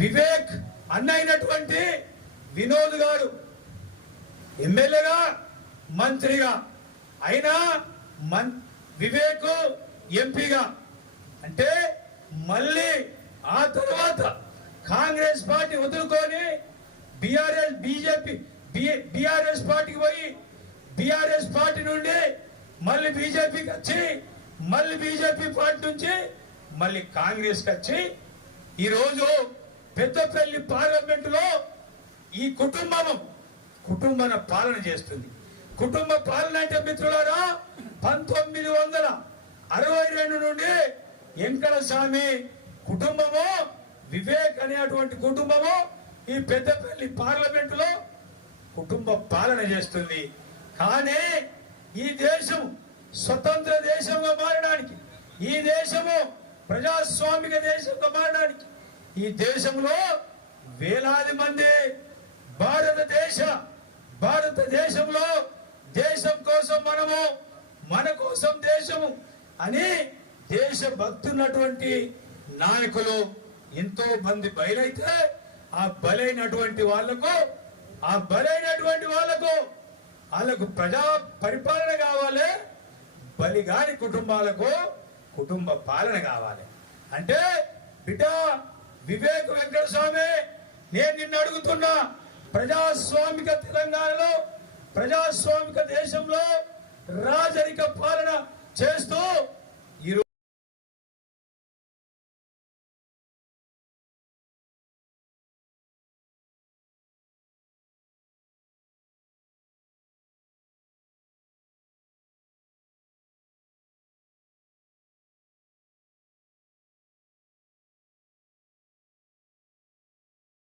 వివేక్ అన్నైనటువంటి వినోద్ గారు. ఎమ్మెల్యేగా మంత్రిగా. అయినా మన్ వివేక్ ఎంపీగా. అంటే మళ్ళీ ఆ తర్వాత కాంగ్రెస్ పార్టీ వదులుకొని బీఆర్ఎస్ బీజేపీ బీఆర్ఎస్ పార్టీకి పోయి బీఆర్ఎస్ పార్టీ నుండి మళ్ళీ బీజేపీకి వచ్చి మళ్ళీ బీజేపీ పార్టీ నుంచి మళ్ళీ కాంగ్రెస్కి వచ్చి ఈరోజు పెద్దపల్లి పార్లమెంటులో ఈ కుటుంబం కుటుంబన పాలన చేస్తుంది. కుటుంబ పాలన అంటే మిత్రులారా పంతొమ్మిది వందల అరవై రెండు నుండి వెంకట స్వామి కుటుంబము వివేక్ అనేటువంటి కుటుంబము ఈ పెద్దపల్లి పార్లమెంటులో కుటుంబ పాలన చేస్తుంది. కానీ ఈ దేశం స్వతంత్ర దేశంగా మారడానికి ఈ దేశము ప్రజాస్వామిక దేశంగా మారడానికి ఈ దేశంలో వేలాది మంది భారతదేశ భారతదేశంలో దేశం కోసం మనము మన కోసం దేశము అని దేశభక్తున్నటువంటి నాయకులు ఎంతో మంది బయలైతే ఆ బలైనటువంటి వాళ్ళకు ఆ బలైనటువంటి వాళ్ళకు వాళ్ళకు ప్రజా పరిపాలన కావాలి బలిగాని కుటుంబాలకు కుటుంబ పాలన కావాలి. అంటే బిడ్డ వివేక్ వెంకట స్వామి నేను నిన్ను అడుగుతున్నా ప్రజాస్వామిక తెలంగాణలో ప్రజాస్వామిక దేశంలో రాజరిక పాలన చేస్తూ